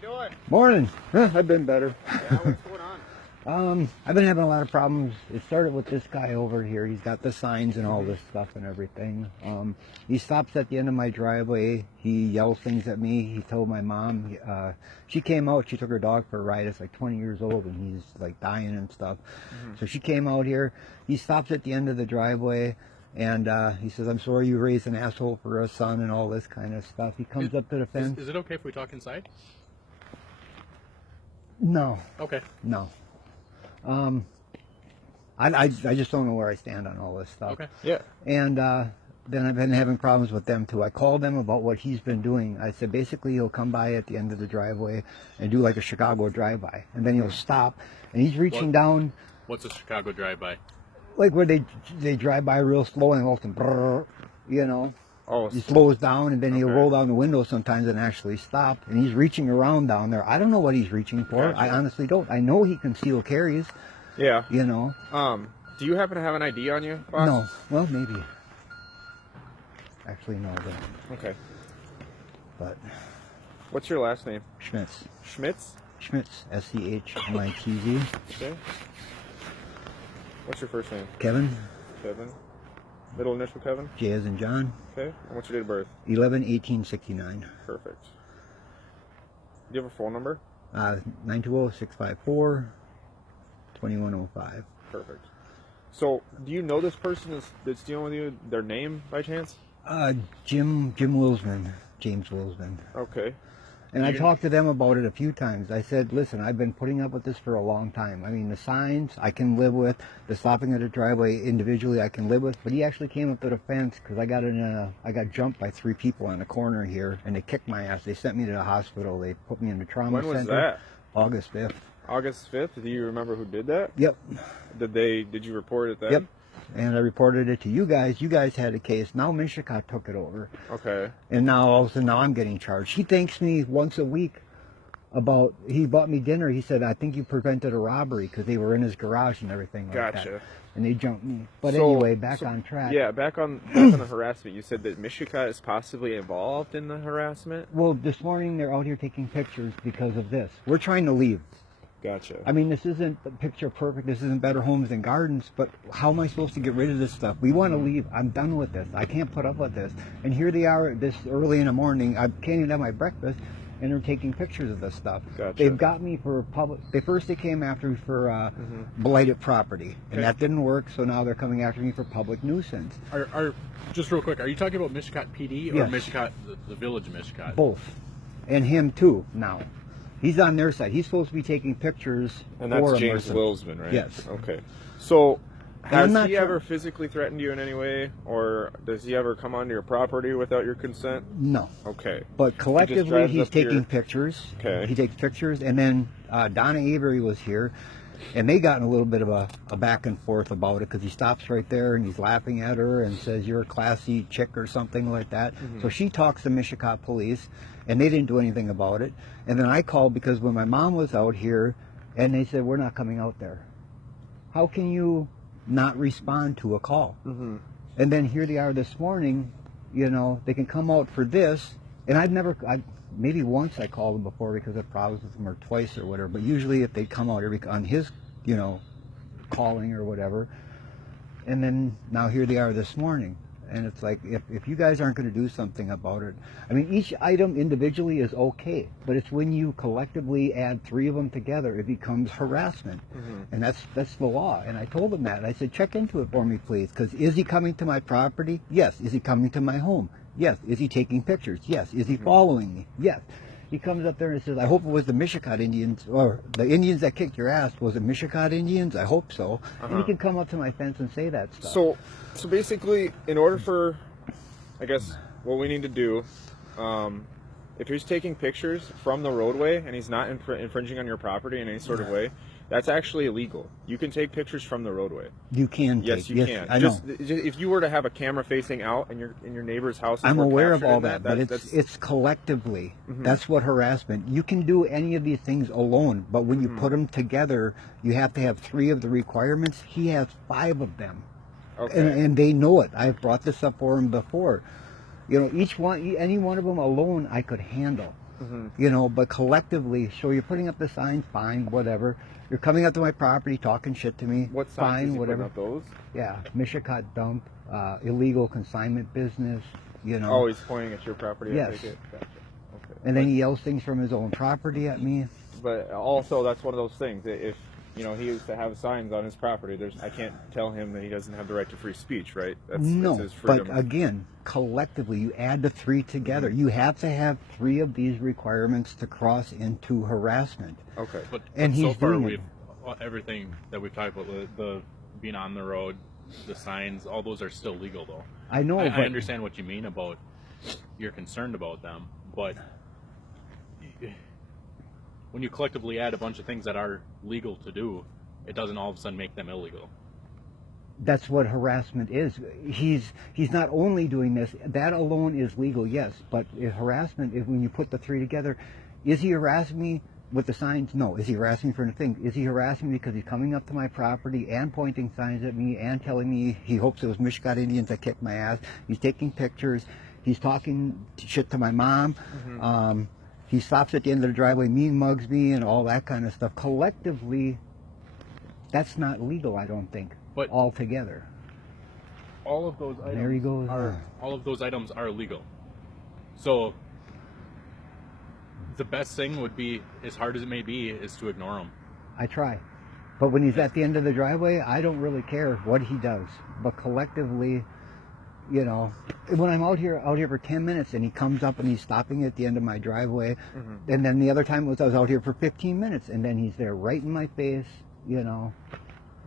doing? Morning. I've been better. Yeah, what's going on? I've been having a lot of problems. It started with this guy over here. He's got the signs and all this stuff and everything. He stops at the end of my driveway. He yells things at me. He told my mom. She came out. She took her dog for a ride. It's like 20 years old and he's like dying and stuff. So she came out here. He stops at the end of the driveway. And he says, "I'm sorry you raised an asshole for a son," and all this kind of stuff. He comes up to the fence. Is it okay if we talk inside? No. Okay. No. I just don't know where I stand on all this stuff. Okay. Yeah. And then I've been having problems with them too. I called them about what he's been doing. I said basically he'll come by at the end of the driveway and do like a Chicago drive-by, and then he'll stop, and he's reaching down. What's a Chicago drive-by? Like where they drive by real slow and all of a sudden, brrr, you know. Oh, He slows down and then he'll roll down the window sometimes and actually stop. And he's reaching around down there. I don't know what he's reaching for. Gotcha. I honestly don't. I know he concealed carries. Yeah. You know. Do you happen to have an ID on you, boss? No. Well, maybe. Actually, no. Okay. But. What's your last name? Schmitz. Schmitz? Schmitz. SCHMITZ. Okay. What's your first name? Kevin. Kevin. Middle initial Kevin? J as in John. Okay. And what's your date of birth? 11/18/69. Perfect. Do you have a phone number? 920-654-2105. Perfect. So, do you know this person that's dealing with you, their name by chance? Jim Wilsman. James Wilsman. Okay. And I talked to them about it a few times. I said, listen, I've been putting up with this for a long time. I mean, the signs I can live with, the stopping at the driveway individually I can live with, but he actually came up to the fence because I got jumped by 3 people on the corner here, and they kicked my ass. They sent me to the hospital. They put me in the trauma center. When was that? August 5th. August 5th? Do you remember who did that? Yep. Did you report it then? Yep. And I reported it to you guys. You guys had a case. Now Michigan took it over. Okay. And now all of a sudden now I'm getting charged. He thanks me once a week about, he bought me dinner. He said, I think you prevented a robbery because they were in his garage and everything like that. Gotcha. And they jumped me. But anyway, back on track. Yeah, back on the harassment. You said that Michigan is possibly involved in the harassment? Well, this morning they're out here taking pictures because of this. We're trying to leave. Gotcha. I mean, this isn't picture perfect. This isn't Better Homes and Gardens, but how am I supposed to get rid of this stuff? We want to leave. I'm done with this. I can't put up with this. And here they are this early in the morning. I can't even have my breakfast, and they're taking pictures of this stuff. Gotcha. They've got me for public. They came after me for blighted property, and that didn't work. So now they're coming after me for public nuisance. Are just real quick, are you talking about Michigan PD or Yes. Michigan, the village of Michigan? Both, and him too now. He's on their side. He's supposed to be taking pictures. And that's for James Emerson. Wilsman, right? Yes. Okay. So, has he sure. ever physically threatened you in any way? Or does he ever come onto your property without your consent? No. Okay. But collectively, drives he's up here. taking pictures. Okay. He takes pictures, and then Donna Avery was here, and they got in a little bit of a back and forth about it because he stops right there and he's laughing at her and says, "You're a classy chick" or something like that. So she talks to Michigan police, and they didn't do anything about it. And then I called because when my mom was out here, and they said, "We're not coming out there." How can you not respond to a call? And then here they are this morning. You know, they can come out for this, and maybe once I called them before because of problems with them, or twice or whatever. But usually, if they come out on his, calling or whatever, and then now here they are this morning, and it's like if you guys aren't going to do something about it, I mean, each item individually is okay, but it's when you collectively add 3 of them together, it becomes harassment, and that's the law. And I told them that. And I said, check into it for me, please, because is he coming to my property? Yes. Is he coming to my home? Yes. Is he taking pictures? Yes. Is he following me? Yes. He comes up there and says, I hope it was the Michigan Indians, or the Indians that kicked your ass. Was it Michigan Indians? I hope so. And he can come up to my fence and say that stuff. So basically, in order for, I guess, what we need to do, if he's taking pictures from the roadway and he's not infringing on your property in any sort of way, that's actually illegal. You can take pictures from the roadway. You can. Yes, you can. I know. Just if you were to have a camera facing out and your neighbor's house, I'm aware of all that, but it's collectively. That's what harassment. You can do any of these things alone, but when you put them together, you have to have 3 of the requirements. He has 5 of them, and they know it. I've brought this up for him before. Any one of them alone, I could handle. you know, but collectively, so you're putting up the signs, fine, whatever. You're coming up to my property, talking shit to me, What signs fine, is he whatever. putting up those? Yeah, Mishicot dump, illegal consignment business, you know. Oh, he's pointing at your property. Yes. I take it. Gotcha. Okay. And then he yells things from his own property at me. But also, that's one of those things. If you know he used to have signs on his property, I can't tell him that he doesn't have the right to free speech, right? That's No, his freedom. but again, collectively, you add the three together. You have to have three of these requirements to cross into harassment. Okay. But And so he's far doing we've everything that we've talked about, the being on the road, the signs, all those are still legal though. I know, I but understand what you mean about you're concerned about them, but when you collectively add a bunch of things that are legal to do, it doesn't all of a sudden make them illegal. that's what harassment is. He's not only doing this, that alone is legal, yes, but harassment, when you put the three together, is he harassing me with the signs? No. Is he harassing me for anything? Is he harassing me because he's coming up to my property and pointing signs at me and telling me he hopes it was Mishicot Indians that kicked my ass? He's taking pictures. He's talking shit to my mom. He stops at the end of the driveway, mean mugs me, and all that kind of stuff. Collectively, that's not legal, I don't think, But altogether. all of those items There he goes. all of those items are legal. So the best thing would be, as hard as it may be, is to ignore them. I try. But when he's at the end of the driveway, I don't really care what he does. But collectively, you know, when I'm out here for 10 minutes and he comes up and he's stopping at the end of my driveway, and then the other time was I was out here for 15 minutes and then he's there right in my face, you know.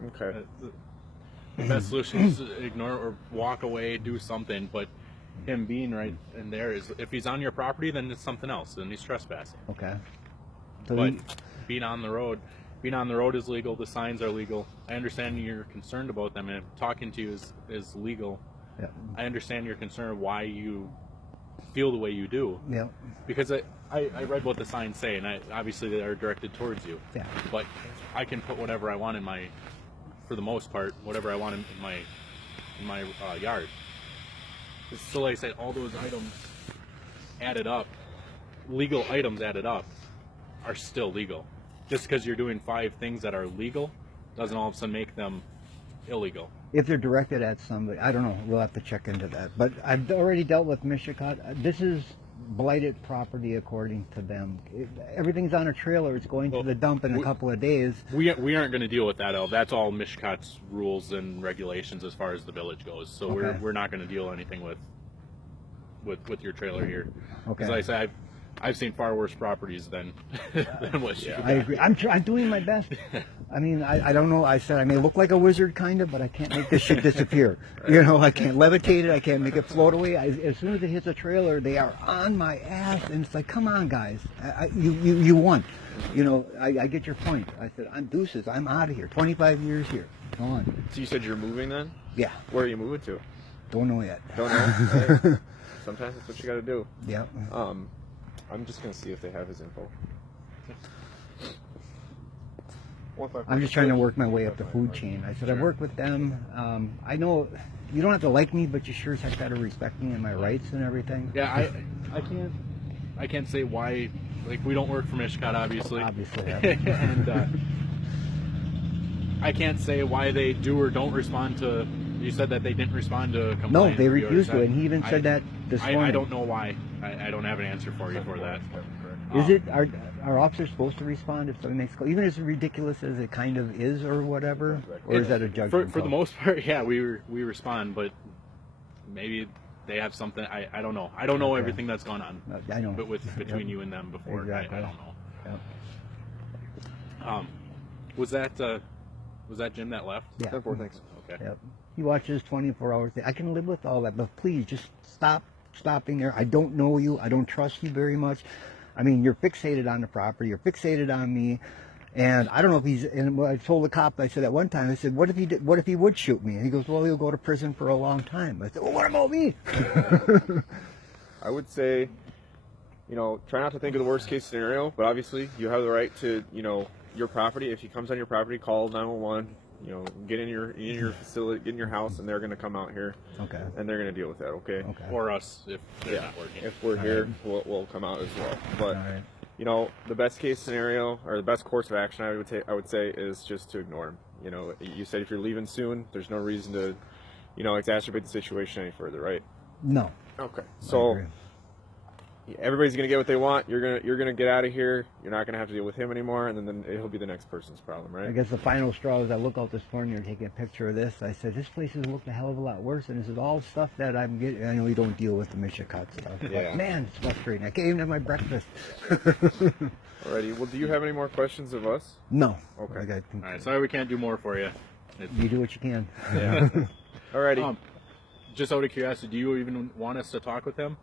Okay. The best solution is to ignore or walk away, do something. But him being right in there is, if he's on your property, then it's something else. Then he's trespassing. Okay. So But he- being on the road is legal. The signs are legal. I understand you're concerned about them, and talking to you is legal. yeah, I understand your concern of why you feel the way you do, yeah, because I read what the signs say, and obviously they are directed towards you. yeah. But I can put whatever I want in my, for the most part, whatever I want in my yard. So like I said, all those items added up, legal items added up, are still legal. Just because you're doing 5 things that are legal doesn't all of a sudden make them illegal. If they're directed at somebody, I don't know. We'll have to check into that. But I've already dealt with Mishicot. This is blighted property according to them. Everything's on a trailer. It's going to the dump in a couple of days. We aren't going to deal with that. That's all Mishicot's rules and regulations as far as the village goes. So Okay. we're not going to deal anything with your trailer here. Okay. As I said, I've seen far worse properties than what you. I agree. I'm doing my best. I mean, I don't know. I said I may look like a wizard, kind of, but I can't make this shit disappear. You know, I can't levitate it. I can't make it float away. As soon as it hits a trailer, they are on my ass, and it's like, come on, guys, you won. You know, I get your point. I said, I'm deuces. I'm out of here. 25 years here. Go on. So you said you're moving then? Yeah. Where are you moving to? Don't know yet. Don't know. Hey, sometimes that's what you got to do. Yeah. I'm just gonna see if they have his info. I'm just trying to work my way up the food chain. I said, I work with them. I know you don't have to like me, but you sure as heck got to respect me and my rights and everything. Yeah, I can't say why. Like, we don't work for Mishicot, obviously. Obviously, yeah. And I can't say why they do or don't respond to. You said that they didn't respond to complaints. No, they refused to, and he even said that this morning. I don't know why. I don't have an answer for you for that. Is it are officers supposed to respond if something makes call, even as ridiculous as it kind of is, or whatever, or is that a judgment for the call? most part? Yeah, we respond, but maybe they have something. I don't know. I don't know everything that's gone on. I know. But between you and them before, Exactly. I don't know. Yep. Was that Jim that left? Yeah. 10-4, thanks. Okay. Yep. He watches 24 hours a day. I can live with all that, but please just stopping there. I don't know you. I don't trust you very much. I mean, you're fixated on the property. You're fixated on me. And I don't know if he's, and I told the cop, I said at one time, I said, what if he would shoot me? And he goes, well, he'll go to prison for a long time. I said, well, what about me? I would say, you know, try not to think of the worst case scenario, but obviously you have the right to, you know, your property. If he comes on your property, call 911, you know, get in your facility, get in your house, and they're going to come out here Okay. and they're going to deal with that. Okay. Okay. Or us if they're not working. If we're here, we'll come out as well. But All right. you know, the best case scenario or the best course of action I would say is just to ignore him. You know, you said if you're leaving soon, there's no reason to, you know, exacerbate the situation any further, right? No. Okay. I So agree. everybody's gonna get what they want. You're gonna get out of here. You're not gonna have to deal with him anymore, and then he'll be the next person's problem, I right? guess the final straw is I look out this morning, you're taking a picture of this. I said, this place has looked a hell of a lot worse, and this is all stuff that I'm getting. I know you don't deal with the Michigan stuff, but Yeah. man, it's frustrating. I can't even have my breakfast. Alrighty. Well, do you have any more questions of us? No. Okay. I got- All right, sorry we can't do more for you. You do what you can. Yeah. Alrighty. Just out of curiosity, do you even want us to talk with him?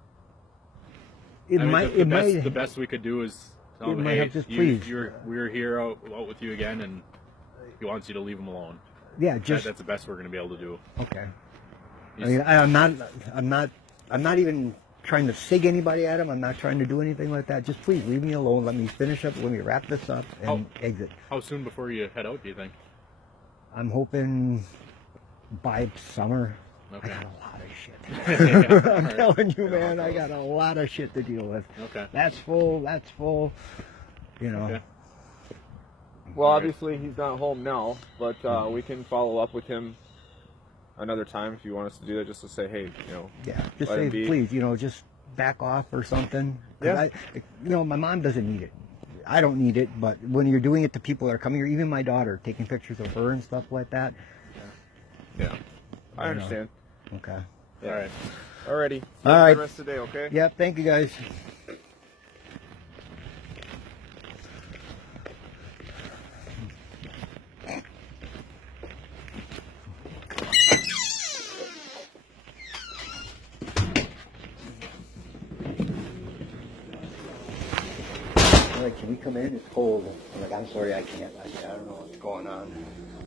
It I mean, might. the It best, might. the best we could do is tell It him, might hey, have just please. we're here out with you again, and he wants you to leave him alone. Yeah. Just That's the best we're going to be able to do. okay. I He's- mean, I'm not even trying to sig anybody at him. I'm not trying to do anything like that. Just please leave me alone. Let me finish up. Let me wrap this up and exit. How soon before you head out, do you think? I'm hoping by summer. Okay. I got a lot of shit. Yeah, I'm alright. telling you, man, I got a lot of shit to deal with. Okay. That's full. That's full. You know. Okay. Well, Alright. obviously he's not home now, but we can follow up with him another time if you want us to do that, just to say, hey, you know, Yeah. Just Let say, him be. please, you know, just back off or something. 'Cause Yeah. you know, my mom doesn't need it. I don't need it, but when you're doing it to people that are coming here, even my daughter, taking pictures of her and stuff like that. yeah, I know. understand. Okay. Yeah. All right. Alrighty. All Have a right. good rest of the day, okay? Yep. Thank you, guys. All right, can we come in? It's cold. I'm like, I'm sorry, I can't. I don't know what's going on.